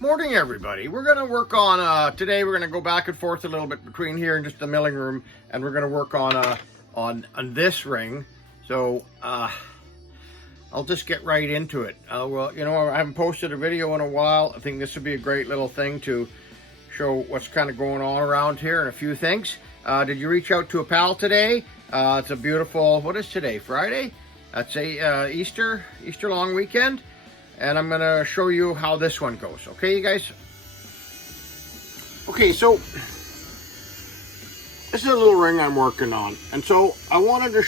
Morning, everybody. We're going to work on, today we're going to go back and forth a little bit between here and just the milling room, and we're going to work on this ring. So, I'll just get right into it. Well, you know, I haven't posted a video in a while. I think this would be a great little thing to show what's kind of going on around here and a few things. Did you reach out to a pal today? It's a beautiful, what is today, Friday? That's a Easter long weekend. And I'm going to show you how this one goes. Okay, you guys? Okay, so this is a little ring I'm working on. And so I wanted to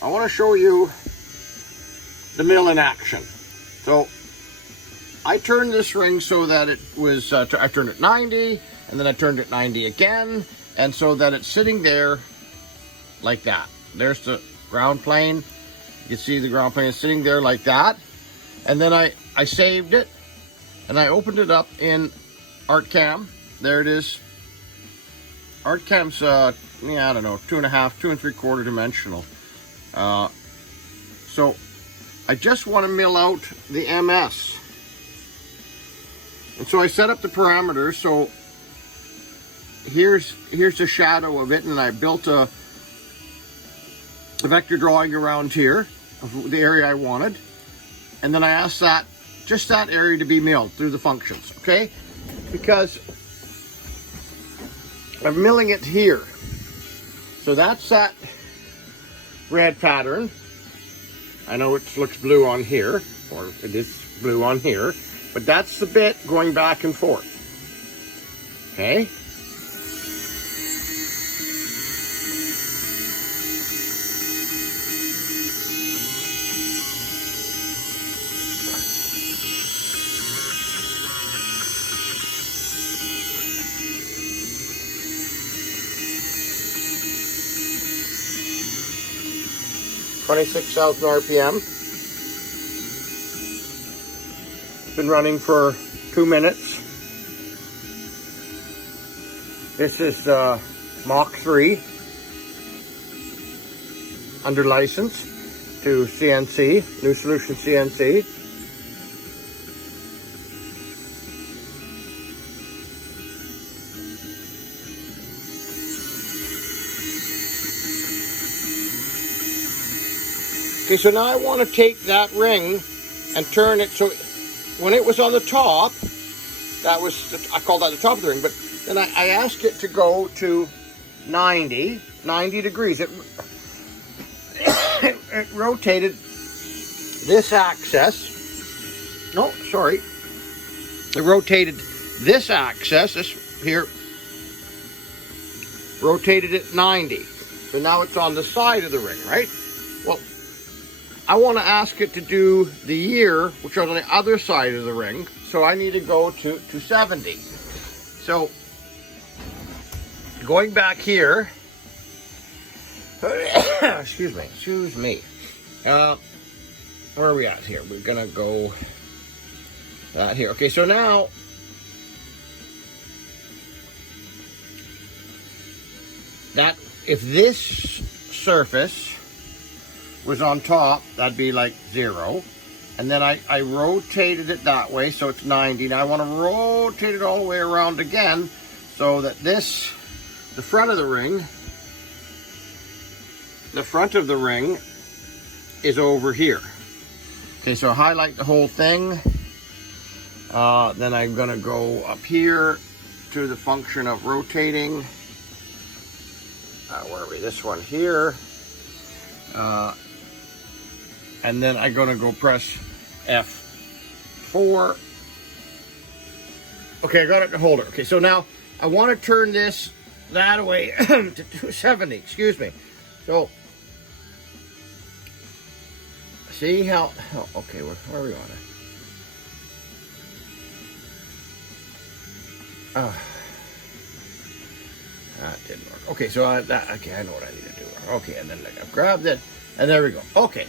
I want to show you the mill in action. So I turned this ring so that it was, I turned it 90, and then I turned it 90 again, and so that it's sitting there like that. There's the ground plane. You can see the ground plane is sitting there like that. And then I saved it, and I opened it up in ArtCam. There it is. ArtCam's, I don't know, 2 3/4 dimensional. So I just want to mill out the MS. And so I set up the parameters. So here's the shadow of it, and I built a vector drawing around here of the area I wanted. And then I asked just that area to be milled through the functions, okay? Because I'm milling it here. So that's that red pattern. I know it looks blue on here, or it is blue on here, but that's the bit going back and forth, okay? $26,000 RPM. It's been running for 2 minutes. This is Mach 3 under license to CNC, New Solution CNC. Okay, so now I want to take that ring and turn it so when it was on the top, I call that the top of the ring, but then I asked it to go to 90 degrees. It rotated this axis. No, sorry. It rotated this axis, this here, rotated it 90. So now it's on the side of the ring, right? Well, I want to ask it to do the year, which is on the other side of the ring, so I need to go to 70. So, going back here, excuse me. Where are we at here? We're gonna go here. Okay, so now, that if this surface was on top, that'd be like 0. And then I rotated it that way, so it's 90. Now I want to rotate it all the way around again, so that the front of the ring is over here. Okay, so highlight the whole thing. Then I'm gonna go up here to the function of rotating. Where are we? This one here. And then I'm going to go press F4. Okay, I got it to hold it. Okay, so now I want to turn this that way to 270, excuse me. So, see how, okay, where are we on it? That didn't work. Okay, so okay, I know what I need to do. Okay, and then I grabbed it, and there we go. Okay.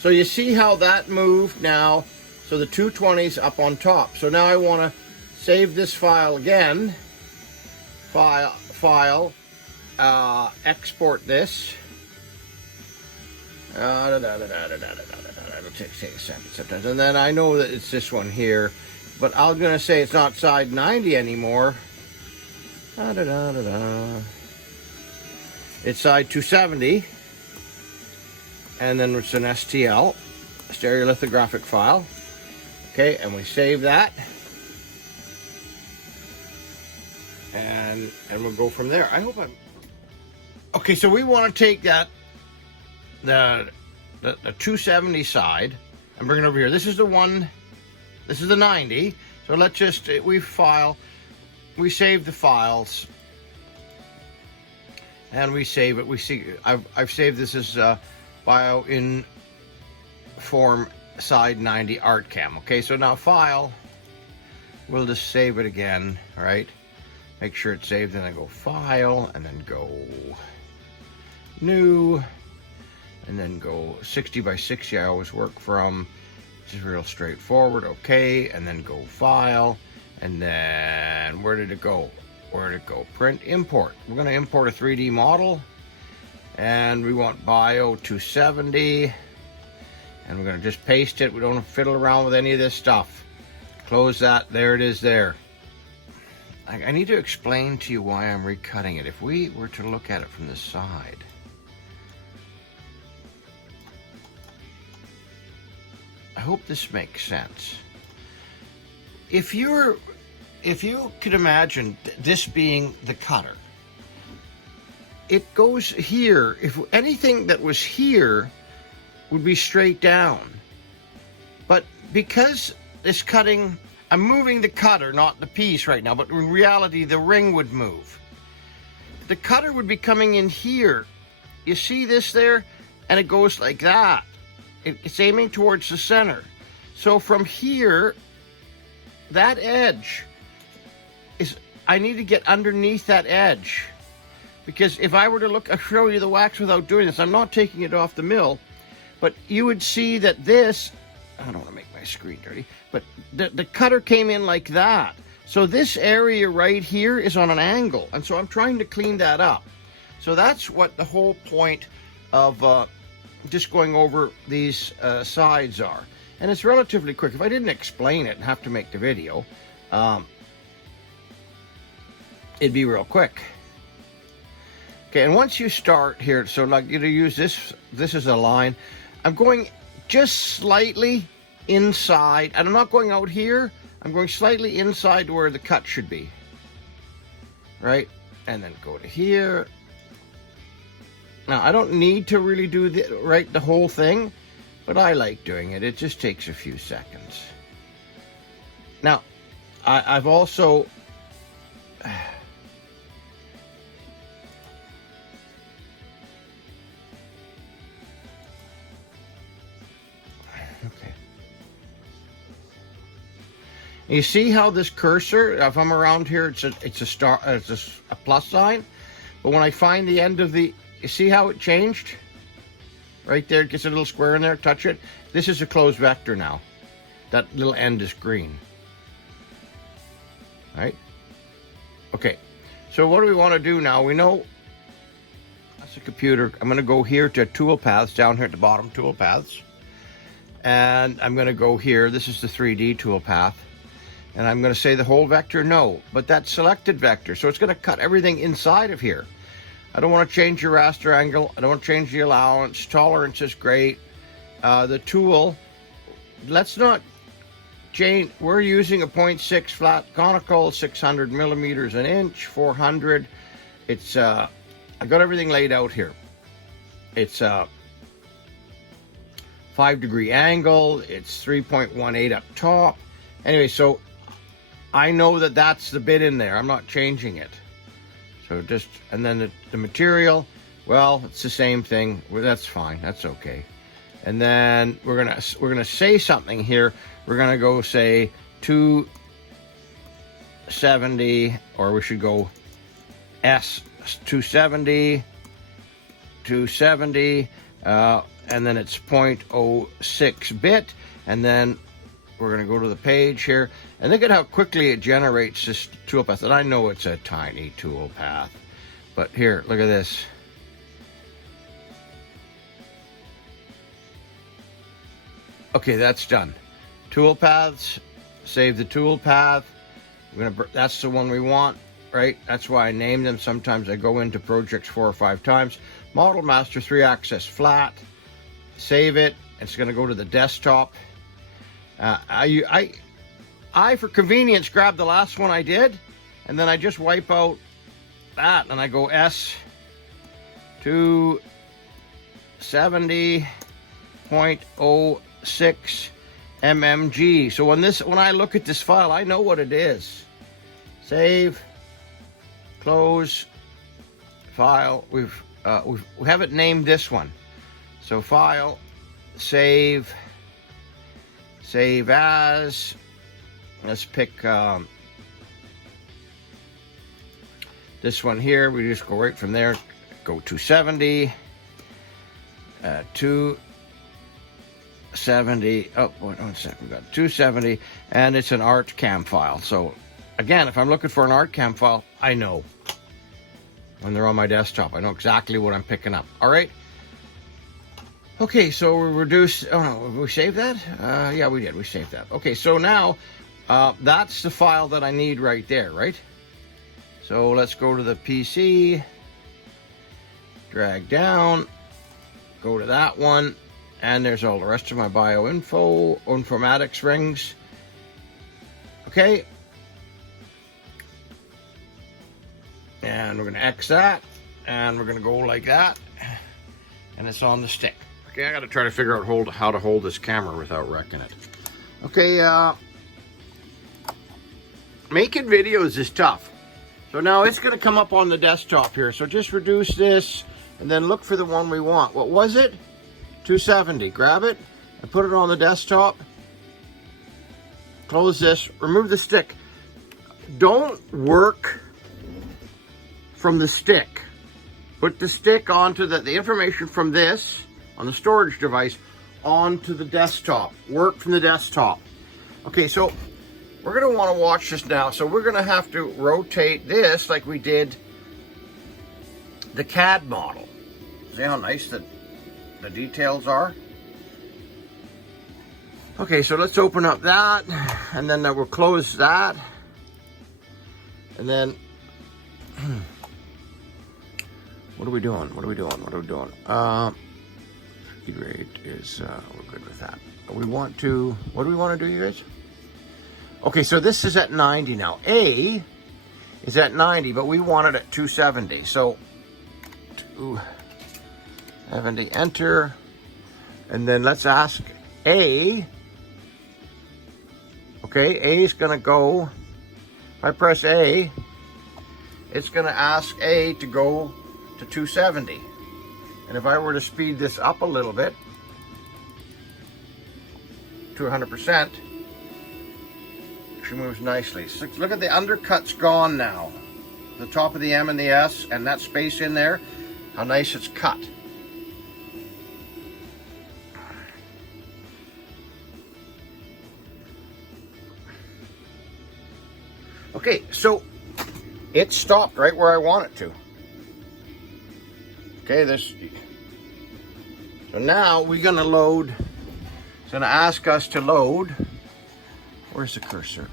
So you see how that moved now. So the 220's up on top. So now I want to save this file again. File, export this. It'll take a second sometimes. And then I know that it's this one here. but I was going to say it's not side 90 anymore. It's side 270, and then it's an STL, stereolithographic file. Okay, and we save that, and we'll go from there. I hope I'm okay. So we want to take that the 270 side and bring it over here. This is the one. This is the 90. So let's just we save the files, and we save it. We see I've saved this as Bioinform side 90 art cam. Okay, so now file, we'll just save it again, right? Make sure it's saved, and then go file, and then go new, and then go 60 by 60. I always work from, which is real straightforward. Okay, and then go file, and then where did it go? Where did it go? Print, import. We're going to import a 3D model, and we want Bio 270, and we're going to just paste it. We don't fiddle around with any of this stuff. Close that. There it is there. I need to explain to you why I'm recutting it. If we were to look at it from the side, I hope this makes sense. If you could imagine this being the cutter, it goes here. If anything that was here would be straight down, but because this cutting, I'm moving the cutter, not the piece right now, but in reality the ring would move. The cutter would be coming in here. You see this there? And it goes like that. It's aiming towards the center. So from here, that edge is, I need to get underneath that edge. Because if I were to look, I'll show you the wax without doing this. I'm not taking it off the mill, but you would see that this, I don't want to make my screen dirty, but the cutter came in like that. So this area right here is on an angle, and so I'm trying to clean that up. So that's what the whole point of just going over these sides are. And it's relatively quick. If I didn't explain it and have to make the video, it'd be real quick. Okay, and once you start here, so like you use this is a line. I'm going just slightly inside, and I'm not going out here. I'm going slightly inside where the cut should be. Right? And then go to here. Now, I don't need to really do the whole thing, but I like doing it. It just takes a few seconds. Now, I've also... You see how this cursor, if I'm around here, it's a star, it's a plus sign. But when I find the end of the, you see how it changed? Right there, it gets a little square in there, touch it. This is a closed vector now. That little end is green. Right? Okay, so what do we want to do now? We know that's a computer. I'm going to go here to toolpaths, down here at the bottom, toolpaths. And I'm going to go here. This is the 3D toolpath. And I'm going to say the whole vector, no, but that's selected vector. So it's going to cut everything inside of here. I don't want to change your raster angle. I don't want to change the allowance. Tolerance is great. The tool, let's not change. We're using a 0.6 flat conical, 600 millimeters an inch, 400. It's, I got everything laid out here. It's 5-degree angle. It's 3.18 up top. Anyway, so I know that that's the bit in there. I'm not changing it. So just, and then the material, well, it's the same thing. Well, that's fine. That's okay. And then we're gonna say something here. We're gonna go say 270, or we should go S 270, 270, and then it's 0.06 bit, and then we're going to go to the page here, and look at how quickly it generates this toolpath. And I know it's a tiny toolpath, but here, look at this. Okay, that's done. Toolpaths, save the toolpath. That's the one we want, right? That's why I named them. Sometimes I go into projects 4 or 5 times. Model Master 3-axis flat. Save it. It's going to go to the desktop. I for convenience grabbed the last one I did, and then I just wipe out that, and I go S 270.06 mmg. So when I look at this file, I know what it is. Save, close, file. We haven't named this one. So file, save as. Let's pick this one here. We just go right from there. Go 270. 270. Oh, one second. We got 270, and it's an ArtCam file. So again, if I'm looking for an ArtCam file, I know when they're on my desktop. I know exactly what I'm picking up. All right. Okay, so we reduce. Oh no, we saved that. Yeah, we did. We saved that. Okay, so now that's the file that I need right there, right? So let's go to the PC. Drag down. Go to that one, and there's all the rest of my Bioinformatics rings. Okay. And we're going to X that, and we're going to go like that, and it's on the stick. Okay, I got to try to figure out how to hold this camera without wrecking it. Okay, making videos is tough. So now it's going to come up on the desktop here. So just reduce this, and then look for the one we want. What was it? 270. Grab it and put it on the desktop. Close this. Remove the stick. Don't work from the stick. Put the stick onto the information from this on the storage device onto the desktop. Work from the desktop. Okay, so we're going to want to watch this now. So we're going to have to rotate this like we did the CAD model. See how nice the details are? Okay, so let's open up that, and then we'll close that. And then, what are we doing? Speed rate is, we're good with that. What do we want to do, you guys? Okay, so this is at 90 now. A is at 90, but we want it at 270. So 270, enter. And then let's ask A. Okay, A is going to go. If I press A, it's going to ask A to go to 270. And if I were to speed this up a little bit to 100%, she moves nicely. So look at the undercut's gone now. The top of the M and the S and that space in there, how nice it's cut. Okay, so it stopped right where I want it to. Okay, so now we're gonna load. It's gonna ask us to load. Where's the cursor?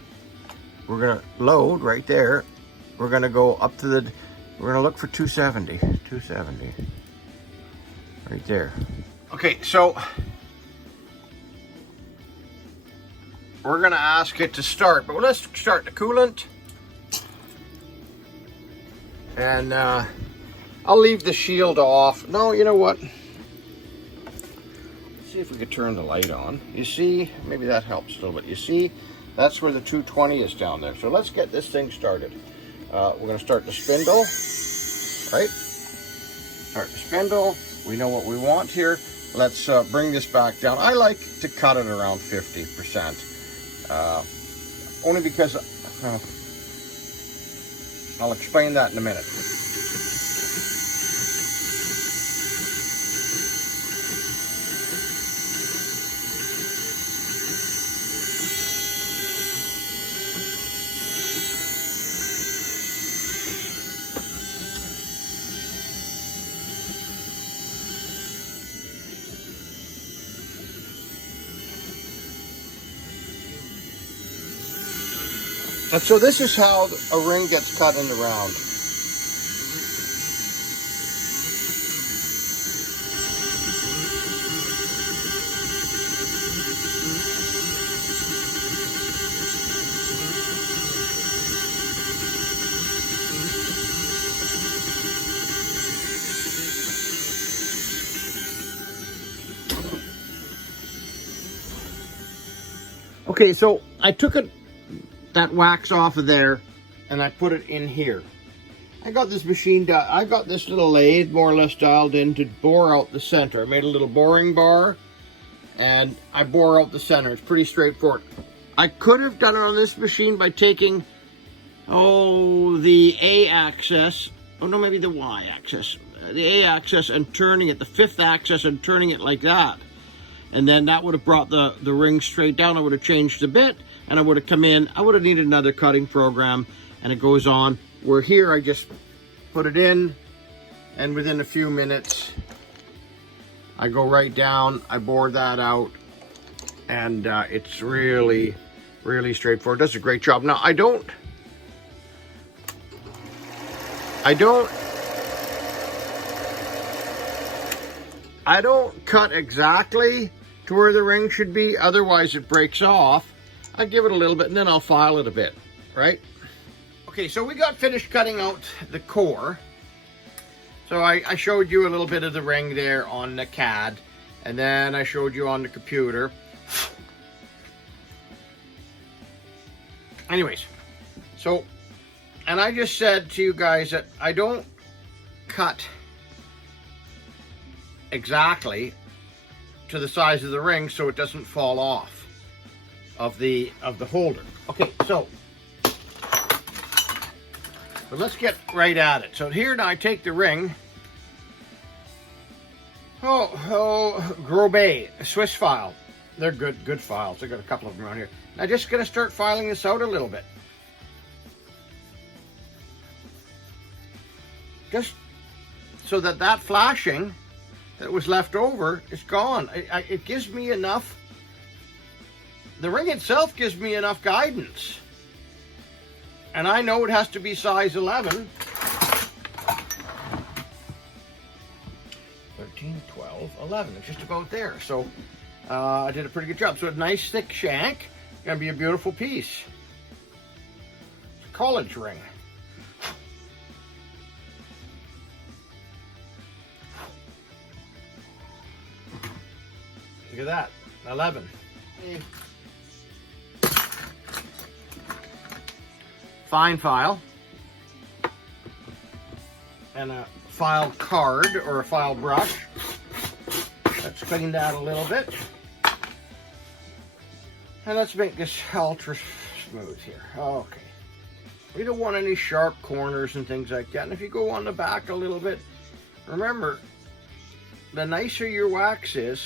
We're gonna load right there. We're gonna go up to we're gonna look for 270. 270. Right there. Okay, so we're gonna ask it to start, but let's start the coolant. And I'll leave the shield off. No, you know what? Let's see if we could turn the light on. You see, maybe that helps a little bit. You see, that's where the 220 is down there. So let's get this thing started. We're going to start the spindle, right? Start the spindle. We know what we want here. Let's bring this back down. I like to cut it around 50%. Only because I'll explain that in a minute. And so this is how a ring gets cut in the round. Okay, so I took that wax off of there and I put it in here. I got this machine, I got this little lathe more or less dialed in to bore out the center. I made a little boring bar and I bore out the center. It's pretty straightforward. I could have done it on this machine by taking, the A axis, maybe the Y axis, the A axis and turning it, the 5th axis and turning it like that. And then that would have brought the ring straight down. I would have changed the bit and I would have come in. I would have needed another cutting program and it goes on. Where here I just put it in and within a few minutes I go right down, I bore that out, and it's really, really straightforward. It does a great job. Now I don't cut exactly to where the ring should be, otherwise it breaks off. I give it a little bit and then I'll file it a bit, right? Okay, so we got finished cutting out the core. So I showed you a little bit of the ring there on the CAD, and then I showed you on the computer. Anyways, so, and I just said to you guys that I don't cut exactly to the size of the ring so it doesn't fall off of the holder. Okay, so but let's get right at it. So here now I take the ring. Grobet, a Swiss file. They're good files. I got a couple of them around here. I'm just gonna start filing this out a little bit. Just so that flashing that was left over is gone. It gives me enough, the ring itself gives me enough guidance. And I know it has to be size 11. 13, 12, 11, it's just about there. So I did a pretty good job. So a nice thick shank, gonna be a beautiful piece. It's a college ring. Look at that, 11. Fine file. And a file card or a file brush. Let's clean that a little bit. And let's make this ultra smooth here. Okay. We don't want any sharp corners and things like that. And if you go on the back a little bit, remember, the nicer your wax is,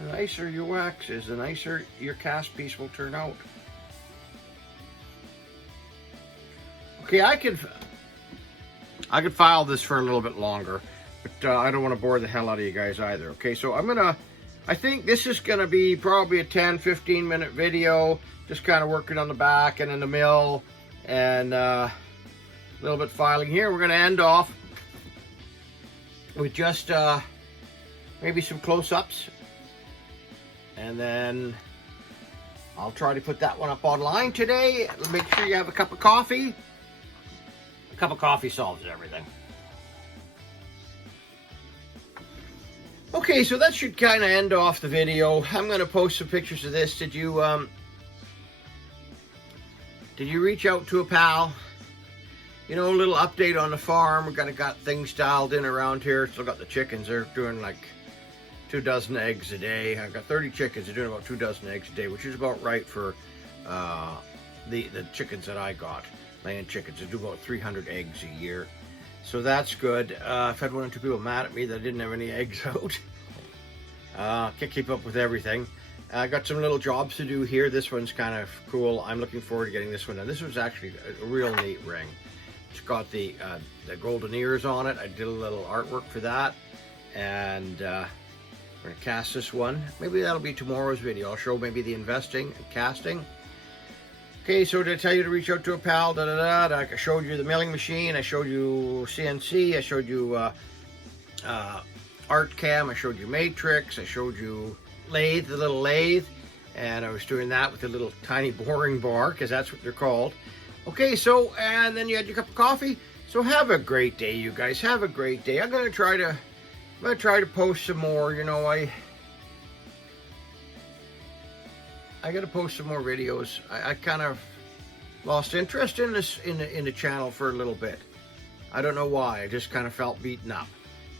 the nicer your wax is, the nicer your cast piece will turn out. Okay, I could file this for a little bit longer, but I don't want to bore the hell out of you guys either. Okay, so I think this is gonna be probably a 10-15 minute video, just kind of working on the back and in the mill and a little bit filing here. We're gonna end off with just maybe some close-ups. And then I'll try to put that one up online today. Make sure you have a cup of coffee. A cup of coffee solves everything. Okay, so that should kind of end off the video. I'm going to post some pictures of this. Did you reach out to a pal? You know, a little update on the farm. We've got things dialed in around here. Still got the chickens. They're doing like 2 dozen eggs a day. I've got 30 chickens. They're doing about 2 dozen eggs a day, which is about right for the chickens that I got. Laying chickens. They do about 300 eggs a year. So that's good. I've had 1 or 2 people mad at me that I didn't have any eggs out. Can't keep up with everything. I got some little jobs to do here. This one's kind of cool. I'm looking forward to getting this one done. This was actually a real neat ring. It's got the golden ears on it. I did a little artwork for that. And We're gonna cast this one. Maybe that'll be tomorrow's video. I'll show maybe the investing and casting. Okay, so did I tell you to reach out to a pal? I showed you the milling machine. I showed you CNC. I showed you art cam. I showed you matrix. I showed you lathe, the little lathe, and I was doing that with a little tiny boring bar because that's what they're called. Okay, so and then you had your cup of coffee. So have a great day, you guys. Have a great day. I'm gonna try to post some more. You know, I gotta post some more videos. I kind of lost interest in this in the channel for a little bit. I don't know why. I just kind of felt beaten up.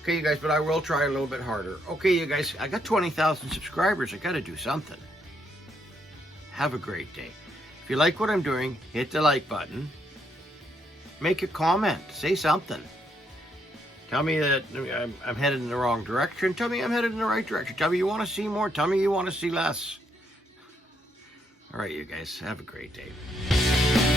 Okay, you guys, but I will try a little bit harder. Okay, you guys, I got 20,000 subscribers. I gotta do something. Have a great day. If you like what I'm doing, hit the like button. Make a comment. Say something. Tell me that I'm headed in the wrong direction. Tell me I'm headed in the right direction. Tell me you want to see more. Tell me you want to see less. All right, you guys, have a great day.